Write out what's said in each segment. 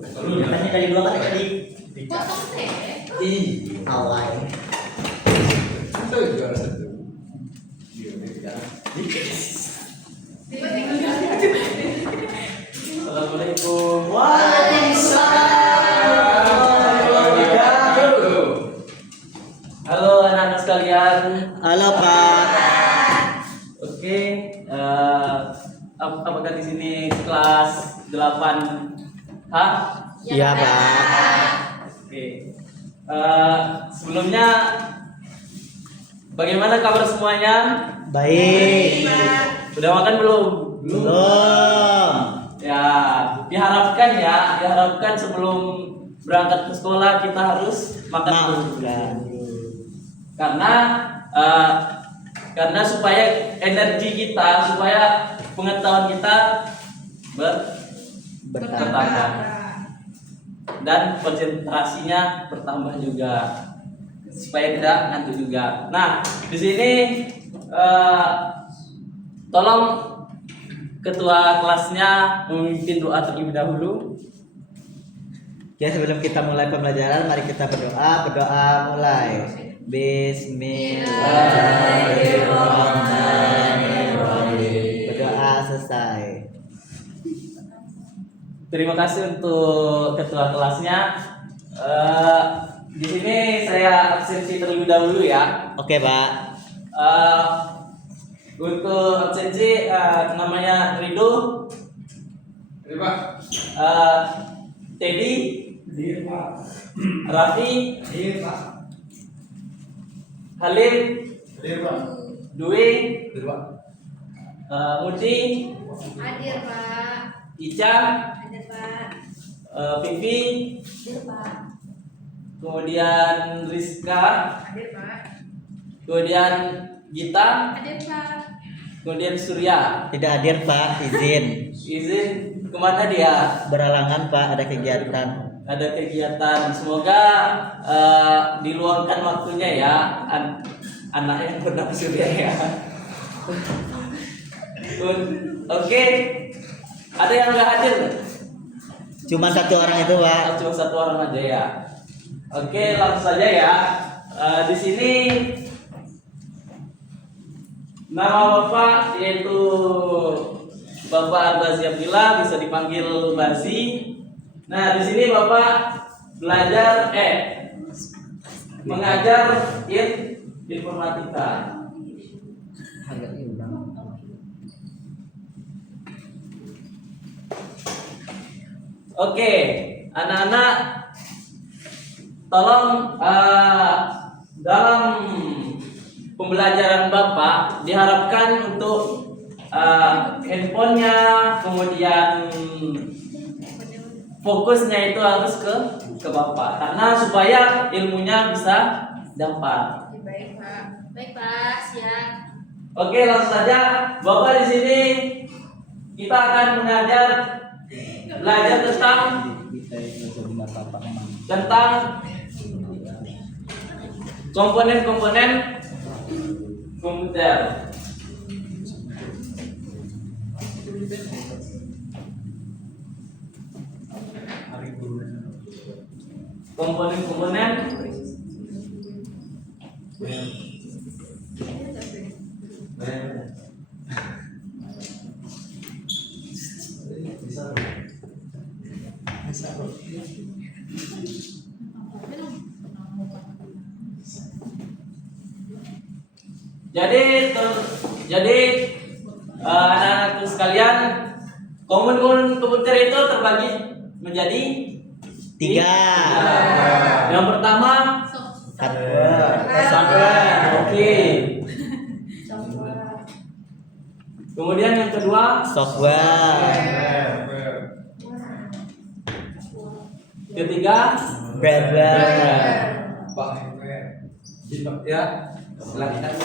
Katanya dari dua kan tadi. Potong teh. Ih, awal. Assalamualaikum. Halo anak-anak sekalian. Halo Pak. Oke, apakah di sini kelas 8H? Iya Pak. Oke. Sebelumnya bagaimana kabar semuanya? Baik. Udah makan belum? Belum. Ya, diharapkan sebelum berangkat ke sekolah kita harus makan dulu. Karena karena supaya energi kita, supaya pengetahuan kita bertambah dan konsentrasinya bertambah juga, supaya tidak ngantuk juga. Nah, di sini tolong ketua kelasnya memimpin doa terlebih dahulu. Ya, sebelum kita mulai pembelajaran, mari kita berdoa. Berdoa mulai. Bismillahirrahmanirrahim. Berdoa selesai. Terima kasih untuk ketua kelasnya. Di sini saya absensi terlebih dahulu ya. Oke Pak. Untuk absensi namanya Rido, Terima. Teddy, Hadir Pak. Raffi, Hadir Pak. Halim, Hadir Pak. Dwi, Hadir Pak. Muti, Hadir Pak. Ica, Hadir Pak. Vivi, Hadir Pak. kemudian Rizka, Hadir Pak. kemudian Gita, Hadir Pak. kemudian Surya. Tidak hadir Pak, izin. Izin kemana dia? Beralangan Pak, ada kegiatan. Ada kegiatan. Semoga diluangkan waktunya ya, anak yang bernama Surya ya. Oke. Ada yang nggak hadir? Cuma satu orang itu Pak. Cuma satu orang aja ya. Oke, langsung saja ya. Di sini nama Bapak yaitu Bapak Arbazi Abdillah, bisa dipanggil Bazi. Nah, di sini Bapak belajar mengajar informatika. Oke, anak-anak tolong dalam pembelajaran Bapak diharapkan untuk handphonenya, kemudian fokusnya itu harus ke Bapak, karena supaya ilmunya bisa dapat. Baik Pak. Baik Pak. Siap. Oke, langsung saja Bapak di sini kita akan belajar tentang komponen-komponen komputer. Komponen-komponen jadi anak-anakku sekalian, komponen komputer itu terbagi menjadi 3. Yang pertama hardware, oke. Kemudian yang kedua Software. ketiga Hardware. Pak. Ya. Silakan.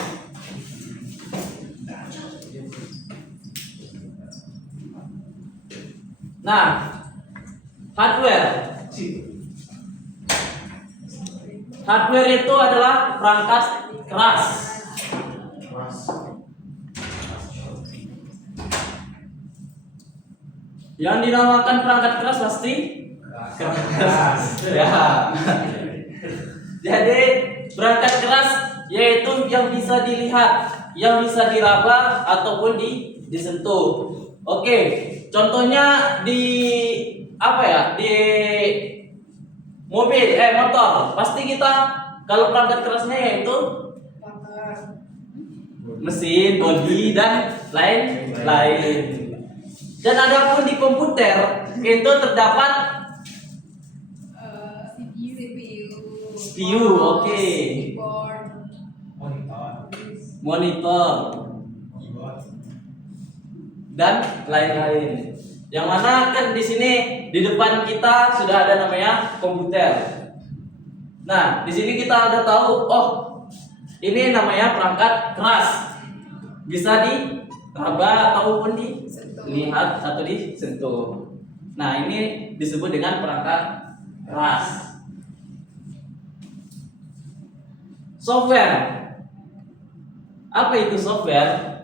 Nah, hardware. Hardware itu adalah perangkat keras. Yang dinamakan perangkat keras pasti Keras. Ya. Jadi perangkat keras yaitu yang bisa dilihat, yang bisa diraba ataupun disentuh. Oke, contohnya di apa ya? Di mobil, motor. Pasti kita kalau perangkat kerasnya yaitu mesin, bodi dan lain-lain. Dan adapun di komputer itu terdapat CPU, oke. Keyboard. Monitor Keyboard. dan lain-lain. Yang mana kan di sini di depan kita sudah ada namanya komputer. Nah, di sini kita udah tahu, oh, ini namanya perangkat keras. Bisa diraba ataupun dilihat atau disentuh. Nah, ini disebut dengan perangkat keras. Software. Apa itu software?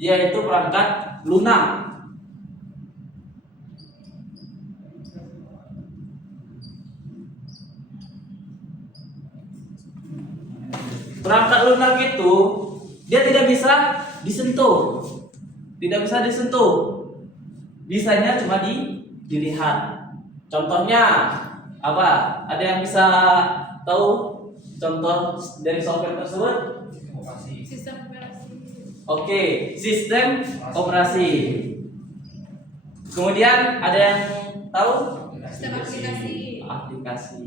Yaitu perangkat lunak. Perangkat lunak itu dia tidak bisa disentuh. Tidak bisa disentuh. Bisanya cuma dilihat. Contohnya apa? Ada yang bisa tahu contoh dari software tersebut? Operasi. Sistem operasi. Oke, sistem operasi. Kemudian ada yang tahu? Sistem aplikasi. Aplikasi.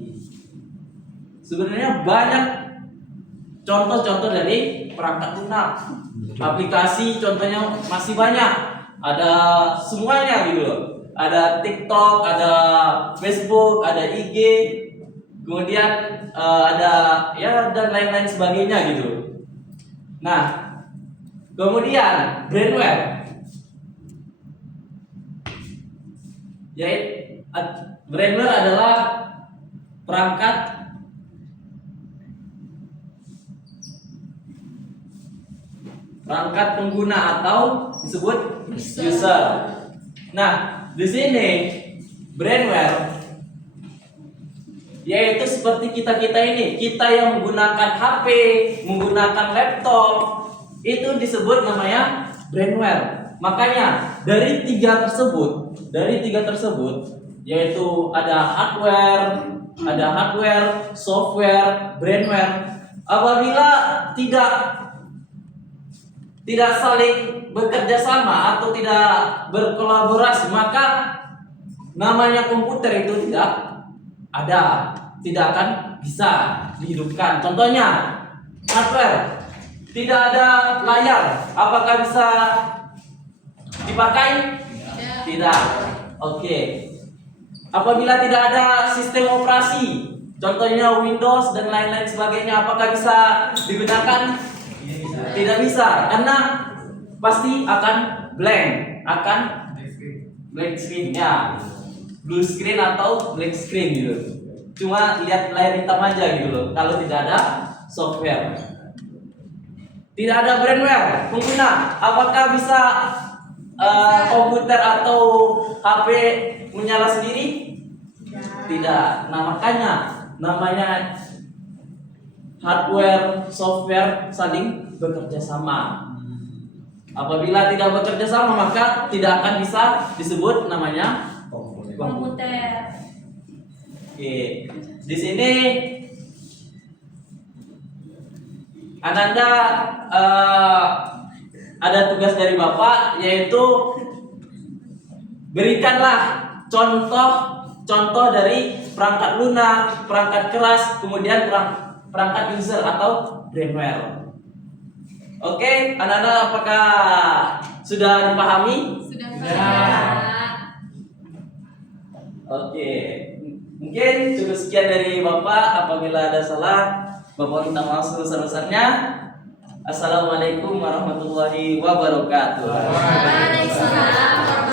Sebenarnya banyak contoh-contoh dari perangkat lunak. Aplikasi contohnya masih banyak. Ada semuanya gitu loh. Ada TikTok, ada Facebook, ada IG, kemudian ada ya dan lain-lain sebagainya gitu. Nah, kemudian brandware. Yaitu brandware adalah perangkat pengguna atau disebut user. Nah, di sini brandware yaitu seperti kita ini, kita yang menggunakan HP, menggunakan laptop, itu disebut namanya brandware. Makanya dari tiga tersebut yaitu ada hardware, software, brandware. Apabila tidak saling bekerja sama atau tidak berkolaborasi, maka namanya komputer itu tidak ada, tidak akan bisa dihidupkan. Contohnya hardware, tidak ada layar, apakah bisa dipakai? Tidak. Oke. Apabila tidak ada sistem operasi, contohnya Windows dan lain-lain sebagainya, apakah bisa digunakan? Tidak bisa, karena pasti akan blank, akan blank screen ya, blue screen atau blank screen gitu. Cuma lihat layar hitam aja gitu loh. Kalau tidak ada software, tidak ada brandware, pengguna, apakah bisa komputer atau HP menyala sendiri? Tidak. Nah, makanya namanya hardware, software saling bekerja sama. Apabila tidak bekerja sama, maka tidak akan bisa disebut namanya Komputer. Oke. Di sini Ananda ada tugas dari Bapak, yaitu berikanlah contoh dari perangkat lunak, perangkat keras, kemudian perangkat user atau brandware. Oke, anak-anak, apakah sudah dipahami? Sudah Sudah. Pak. Oke, mungkin cukup sekian dari Bapak. Apabila ada salah, Bapak minta maaf sebesar-besarnya. Assalamualaikum warahmatullahi wabarakatuh. Waalaikumsalam.